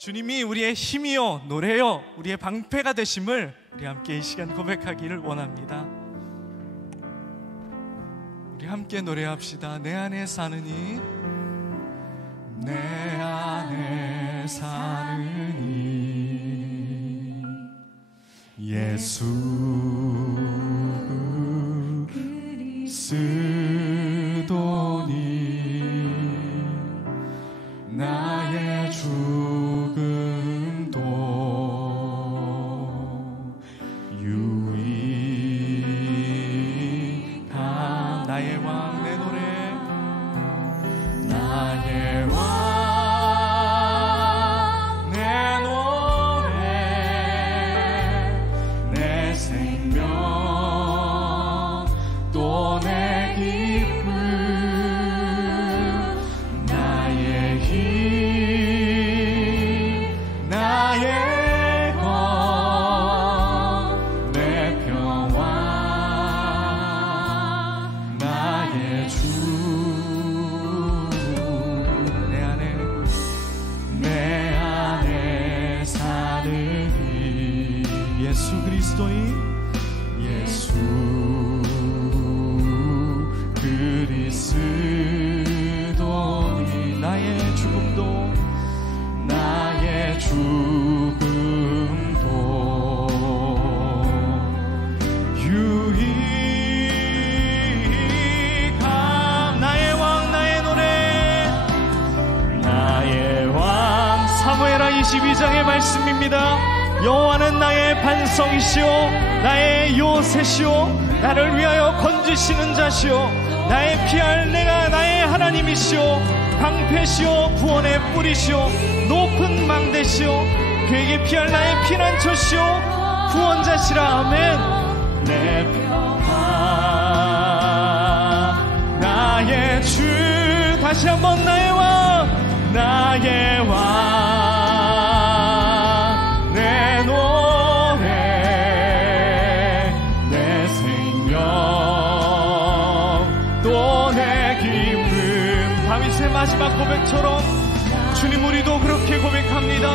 주님이 우리의 힘이요 노래요 우리의 방패가 되심을 우리 함께 이 시간 고백하기를 원합니다. 우리 함께 노래합시다. 내 안에 사느니 내 안에 사느니 예수 그리스도니 나의 죽음도 유익한 나의 왕 내 노래 나의 왕 내 노래 내 생명 또 내 기쁨 나의 힘 나의 것 내 평화 나의 주 내 안에 사느니 예수 그리스도니 예수 그리스도니 나의 죽음도 유익한 나의 왕 나의 노래 나의 왕 사무엘하 22장의 말씀입니다. 여호와는 나의 반석이시오 나의 요새시오 나를 위하여 건지시는 자시오 나의 피할 내가 나의 하나님이시오 방패시오 구원의 뿌리시오 높은 망대시오 그에게 피할 나의 피난처시오 구원자시라 아멘. 내 평화 나의 주 다시 한번 나의 왕 나의 왕 내 노래 내 생명 또 내 기쁨 다윗의 마지막 고백처럼 주님 우리도 그렇게 고백합니다.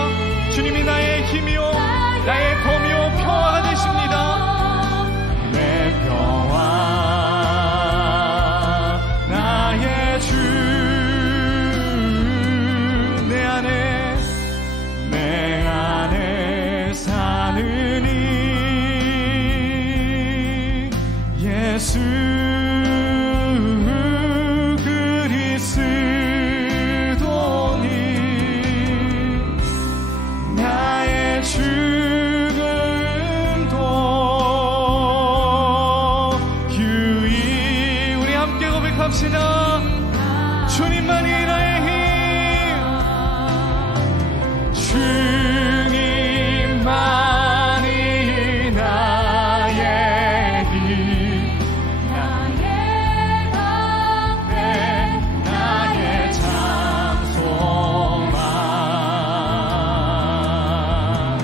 주님이 나의 힘이요 나의 검이요 평화가 되십니다. 내 평화 나의 주 내 안에 사느니 예수 그리스도니 나의 죽음도 유익 우리 함께 고백합시다. 주님만이 나의 힘 주님만이 나의 힘 나의 방패 나의 장소망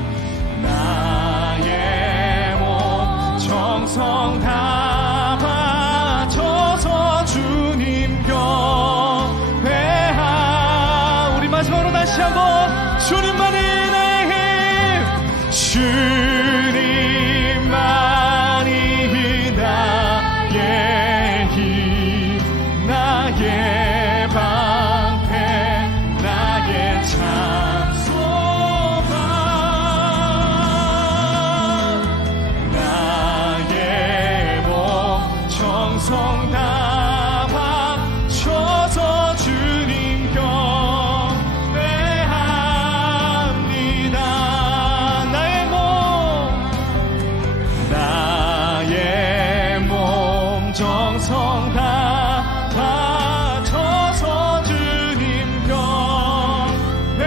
나의 몸 정성 다 바쳐서 주님 경배하 우리 마지막으로 다시 한번 주님만이 나의 힘 주님만이 나의 힘 나의 방패 나의 찬송가 나의 몸 정성 다 바쳐서 주님 경배합니다. 나의 몸 정성 다 바쳐서 주님 경배합니다.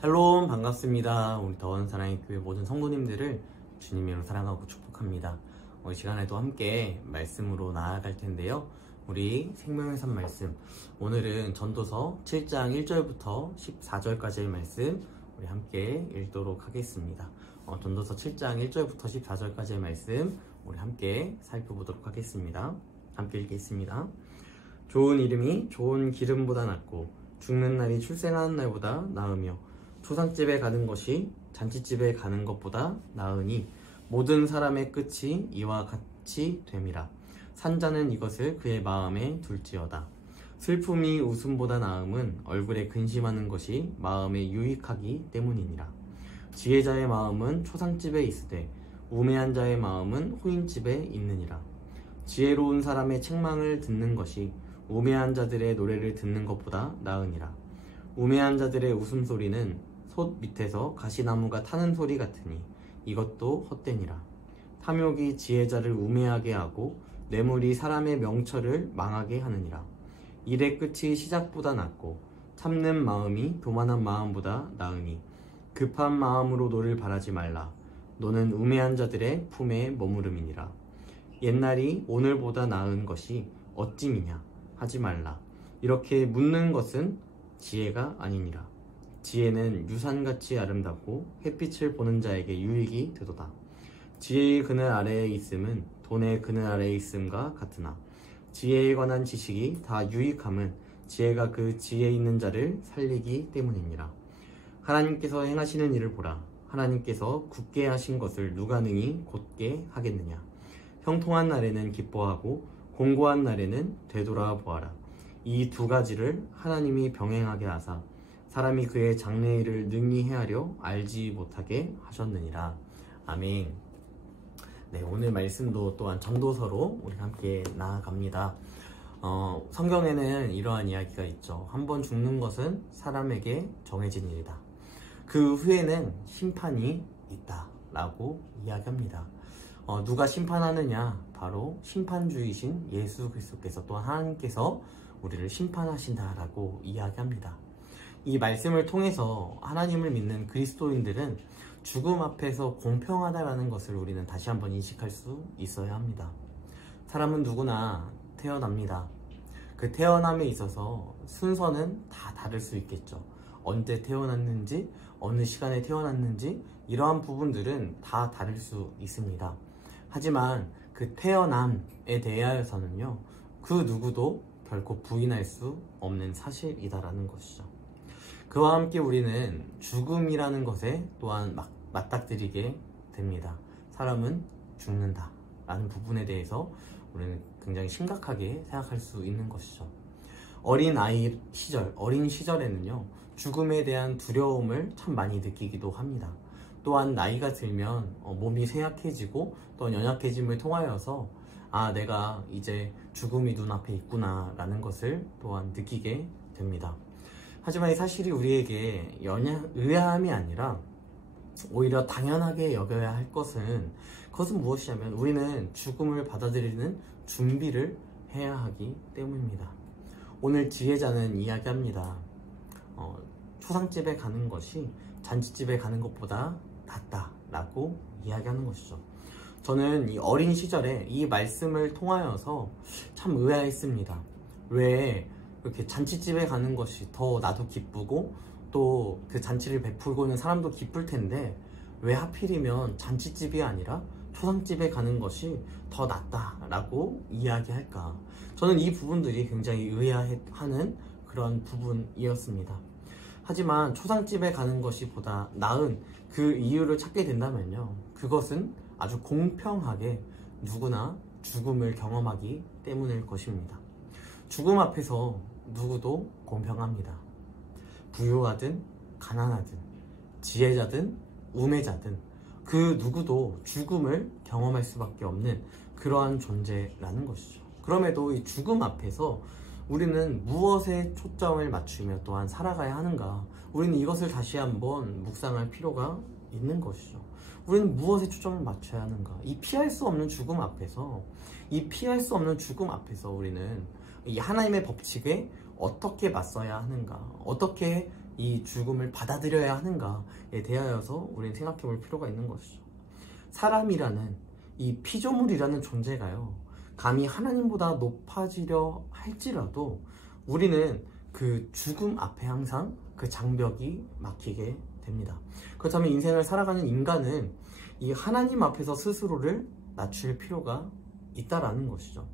샬롬 반갑습니다. 우리 더원 사랑의 교회 모든 성도님들을 주님으로 사랑하고 축복합니다. 이 시간에도 함께 말씀으로 나아갈 텐데요. 우리 생명의 산 말씀 오늘은 전도서 7장 1절부터 14절까지의 말씀 우리 함께 읽도록 하겠습니다. 전도서 7장 1절부터 14절까지의 말씀 우리 함께 살펴보도록 하겠습니다. 함께 읽겠습니다. 좋은 이름이 좋은 기름보다 낫고 죽는 날이 출생하는 날보다 나으며 초상집에 가는 것이 잔치집에 가는 것보다 나으니 모든 사람의 끝이 이와 같이 됨이라. 산자는 이것을 그의 마음에 둘지어다. 슬픔이 웃음보다 나음은 얼굴에 근심하는 것이 마음에 유익하기 때문이니라. 지혜자의 마음은 초상집에 있으되 우매한 자의 마음은 후인집에 있느니라. 지혜로운 사람의 책망을 듣는 것이 우매한 자들의 노래를 듣는 것보다 나으니라. 우매한 자들의 웃음소리는 솥 밑에서 가시나무가 타는 소리 같으니 이것도 헛되니라. 탐욕이 지혜자를 우매하게 하고 뇌물이 사람의 명철을 망하게 하느니라. 일의 끝이 시작보다 낫고 참는 마음이 교만한 마음보다 나으니 급한 마음으로 노를 바라지 말라. 너는 우매한 자들의 품에 머무름이니라. 옛날이 오늘보다 나은 것이 어찌미냐 하지 말라. 이렇게 묻는 것은 지혜가 아니니라. 지혜는 유산같이 아름답고 햇빛을 보는 자에게 유익이 되도다. 지혜의 그늘 아래에 있음은 돈의 그늘 아래에 있음과 같으나 지혜에 관한 지식이 다 유익함은 지혜가 그 지혜 있는 자를 살리기 때문이니라. 하나님께서 행하시는 일을 보라. 하나님께서 굳게 하신 것을 누가 능히 곧게 하겠느냐. 형통한 날에는 기뻐하고 공고한 날에는 되돌아보아라. 이 두 가지를 하나님이 병행하게 하사 사람이 그의 장래일을 능히 헤아려 알지 못하게 하셨느니라. 아멘. 네, 오늘 말씀도 또한 전도서로 우리 함께 나아갑니다. 성경에는 이러한 이야기가 있죠. 한번 죽는 것은 사람에게 정해진 일이다. 그 후에는 심판이 있다 라고 이야기합니다. 누가 심판하느냐? 바로 심판주이신 예수 그리스도께서, 또한 하나님께서 우리를 심판하신다 라고 이야기합니다. 이 말씀을 통해서 하나님을 믿는 그리스도인들은 죽음 앞에서 공평하다라는 것을 우리는 다시 한번 인식할 수 있어야 합니다. 사람은 누구나 태어납니다. 그 태어남에 있어서 순서는 다 다를 수 있겠죠. 언제 태어났는지, 어느 시간에 태어났는지 이러한 부분들은 다 다를 수 있습니다. 하지만 그 태어남에 대하여서는요, 그 누구도 결코 부인할 수 없는 사실이다라는 것이죠. 그와 함께 우리는 죽음이라는 것에 또한 맞닥뜨리게 됩니다. 사람은 죽는다 라는 부분에 대해서 우리는 굉장히 심각하게 생각할 수 있는 것이죠. 어린 시절에는요, 죽음에 대한 두려움을 참 많이 느끼기도 합니다. 또한 나이가 들면 몸이 쇠약해지고 또한 연약해짐을 통하여서 내가 이제 죽음이 눈앞에 있구나 라는 것을 또한 느끼게 됩니다. 하지만 이 사실이 우리에게 의아함이 아니라 오히려 당연하게 여겨야 할 그것은 무엇이냐면 우리는 죽음을 받아들이는 준비를 해야 하기 때문입니다. 오늘 지혜자는 이야기합니다. 초상집에 가는 것이 잔치집에 가는 것보다 낫다 라고 이야기하는 것이죠. 저는 이 어린 시절에 이 말씀을 통하여서 참 의아했습니다. 왜 이렇게 잔치집에 가는 것이 더 나도 기쁘고 또 그 잔치를 베풀고 있는 사람도 기쁠 텐데 왜 하필이면 잔치집이 아니라 초상집에 가는 것이 더 낫다라고 이야기할까? 저는 이 부분들이 굉장히 의아해하는 그런 부분이었습니다. 하지만 초상집에 가는 것이 보다 나은 그 이유를 찾게 된다면요, 그것은 아주 공평하게 누구나 죽음을 경험하기 때문일 것입니다. 죽음 앞에서 누구도 공평합니다. 부유하든 가난하든 지혜자든 우매자든 그 누구도 죽음을 경험할 수밖에 없는 그러한 존재라는 것이죠. 그럼에도 이 죽음 앞에서 우리는 무엇에 초점을 맞추며 또한 살아가야 하는가? 우리는 이것을 다시 한번 묵상할 필요가 있는 것이죠. 우리는 무엇에 초점을 맞춰야 하는가? 이 피할 수 없는 죽음 앞에서 우리는 이 하나님의 법칙에 어떻게 맞서야 하는가? 어떻게 이 죽음을 받아들여야 하는가에 대하여서 우리는 생각해 볼 필요가 있는 것이죠. 사람이라는 이 피조물이라는 존재가요, 감히 하나님보다 높아지려 할지라도 우리는 그 죽음 앞에 항상 그 장벽이 막히게 됩니다. 그렇다면 인생을 살아가는 인간은 이 하나님 앞에서 스스로를 낮출 필요가 있다라는 것이죠.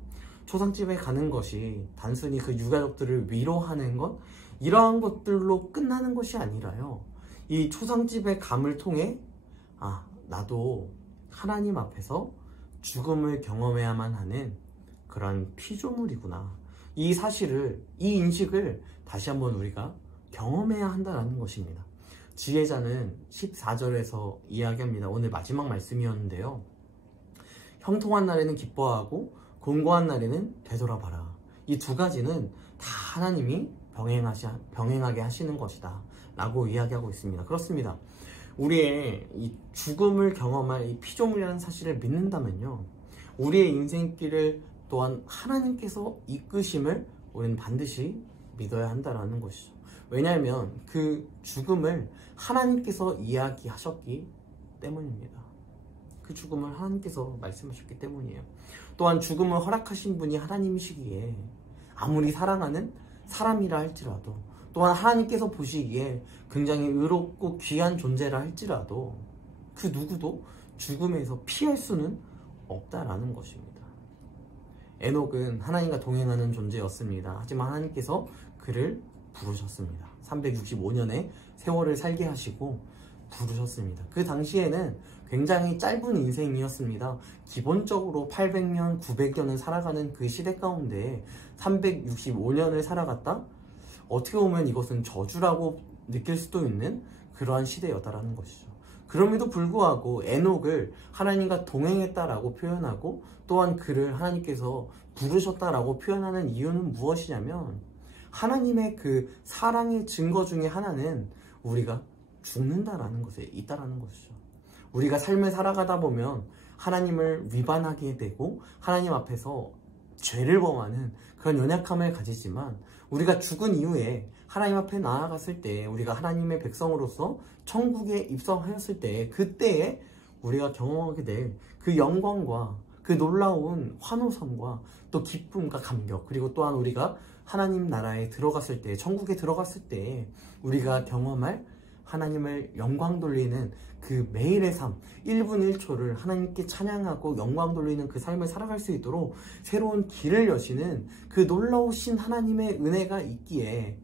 초상집에 가는 것이 단순히 그 유가족들을 위로하는 것, 이러한 것들로 끝나는 것이 아니라요, 이 초상집의 감을 통해 나도 하나님 앞에서 죽음을 경험해야만 하는 그런 피조물이구나, 이 사실을, 이 인식을 다시 한번 우리가 경험해야 한다는 것입니다. 지혜자는 14절에서 이야기합니다. 오늘 마지막 말씀이었는데요, 형통한 날에는 기뻐하고 공고한 날에는 되돌아봐라. 이 두 가지는 다 하나님이 병행하게 하시는 것이다 라고 이야기하고 있습니다. 그렇습니다. 우리의 이 죽음을 경험할 이 피조물이라는 사실을 믿는다면요, 우리의 인생길을 또한 하나님께서 이끄심을 우리는 반드시 믿어야 한다는 것이죠. 왜냐하면 그 죽음을 하나님께서 이야기하셨기 때문입니다. 그 죽음을 하나님께서 말씀하셨기 때문이에요. 또한 죽음을 허락하신 분이 하나님이시기에 아무리 사랑하는 사람이라 할지라도, 또한 하나님께서 보시기에 굉장히 의롭고 귀한 존재라 할지라도 그 누구도 죽음에서 피할 수는 없다라는 것입니다. 에녹은 하나님과 동행하는 존재였습니다. 하지만 하나님께서 그를 부르셨습니다. 365년의 세월을 살게 하시고 부르셨습니다. 그 당시에는 굉장히 짧은 인생이었습니다. 기본적으로 800년, 900년을 살아가는 그 시대 가운데 365년을 살아갔다? 어떻게 보면 이것은 저주라고 느낄 수도 있는 그러한 시대였다라는 것이죠. 그럼에도 불구하고 에녹을 하나님과 동행했다라고 표현하고, 또한 그를 하나님께서 부르셨다라고 표현하는 이유는 무엇이냐면, 하나님의 그 사랑의 증거 중에 하나는 우리가 죽는다라는 것에 있다라는 것이죠. 우리가 삶을 살아가다 보면 하나님을 위반하게 되고 하나님 앞에서 죄를 범하는 그런 연약함을 가지지만, 우리가 죽은 이후에 하나님 앞에 나아갔을 때, 우리가 하나님의 백성으로서 천국에 입성하였을 때, 그때에 우리가 경험하게 될 그 영광과 그 놀라운 환호성과 또 기쁨과 감격, 그리고 또한 우리가 하나님 나라에 들어갔을 때, 천국에 들어갔을 때 우리가 경험할 하나님을 영광 돌리는 그 매일의 삶, 1분 1초를 하나님께 찬양하고 영광 돌리는 그 삶을 살아갈 수 있도록 새로운 길을 여시는 그 놀라우신 하나님의 은혜가 있기에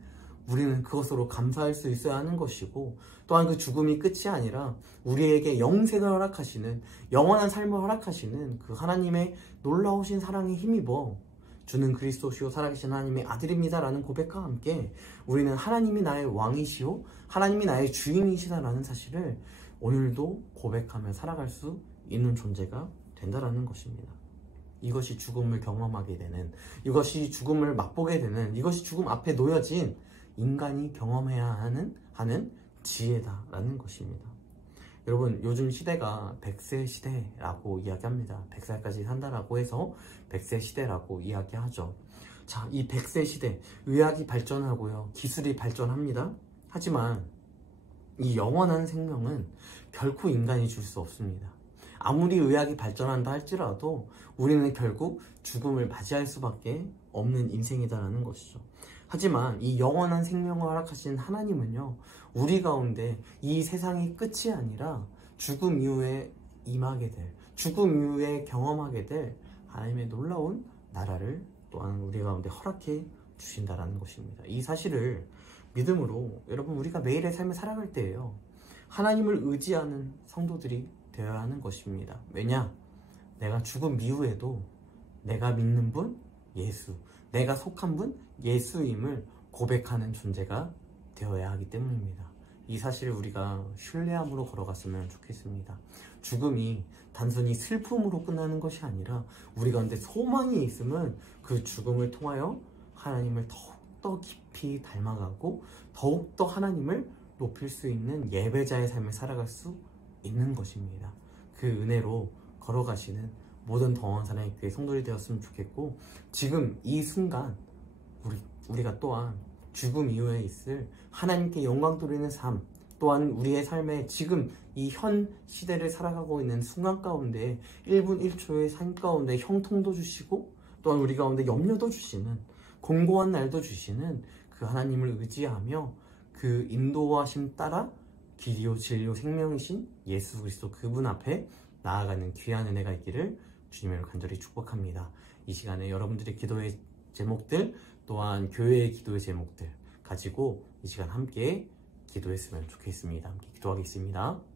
우리는 그것으로 감사할 수 있어야 하는 것이고, 또한 그 죽음이 끝이 아니라 우리에게 영생을 허락하시는, 영원한 삶을 허락하시는 그 하나님의 놀라우신 사랑에 힘입어 주는 그리스도시요 살아계신 하나님의 아들입니다라는 고백과 함께 우리는 하나님이 나의 왕이시오, 하나님이 나의 주인이시다라는 사실을 오늘도 고백하며 살아갈 수 있는 존재가 된다라는 것입니다. 이것이 죽음을 경험하게 되는, 이것이 죽음을 맛보게 되는, 이것이 죽음 앞에 놓여진 인간이 경험해야 하는 지혜다라는 것입니다. 여러분, 요즘 시대가 100세 시대라고 이야기합니다. 100살까지 산다라고 해서 100세 시대라고 이야기하죠. 자, 이 100세 시대, 의학이 발전하고요, 기술이 발전합니다. 하지만 이 영원한 생명은 결코 인간이 줄 수 없습니다. 아무리 의학이 발전한다 할지라도 우리는 결국 죽음을 맞이할 수밖에 없는 인생이다라는 것이죠. 하지만 이 영원한 생명을 허락하신 하나님은요, 우리 가운데 이 세상이 끝이 아니라 죽음 이후에 임하게 될, 죽음 이후에 경험하게 될 하나님의 놀라운 나라를 또한 우리 가운데 허락해 주신다라는 것입니다. 이 사실을 믿음으로 여러분, 우리가 매일의 삶을 살아갈 때에요, 하나님을 의지하는 성도들이 되어야 하는 것입니다. 왜냐? 내가 죽음 이후에도 내가 믿는 분 예수, 내가 속한 분 예수임을 고백하는 존재가 되어야 하기 때문입니다. 이 사실을 우리가 신뢰함으로 걸어갔으면 좋겠습니다. 죽음이 단순히 슬픔으로 끝나는 것이 아니라 우리 가운데 소망이 있으면 그 죽음을 통하여 하나님을 더욱더 깊이 닮아가고 더욱더 하나님을 높일 수 있는 예배자의 삶을 살아갈 수 있는 것입니다. 그 은혜로 걸어가시는 모든 더원사랑의 교회 성도들이 되었으면 좋겠고, 지금 이 순간 우리가 또한 죽음 이후에 있을 하나님께 영광 돌리는 삶, 또한 우리의 삶에 지금 이 현 시대를 살아가고 있는 순간 가운데 1분 1초의 삶 가운데 형통도 주시고, 또한 우리 가운데 염려도 주시는, 공고한 날도 주시는 그 하나님을 의지하며 그 인도하심 따라 길이요 진리요 생명이신 예수 그리스도 그분 앞에 나아가는 귀한 은혜가 있기를 주님으로 간절히 축복합니다. 이 시간에 여러분들의 기도의 제목들 또한 교회의 기도의 제목들 가지고 이 시간 함께 기도했으면 좋겠습니다. 함께 기도하겠습니다.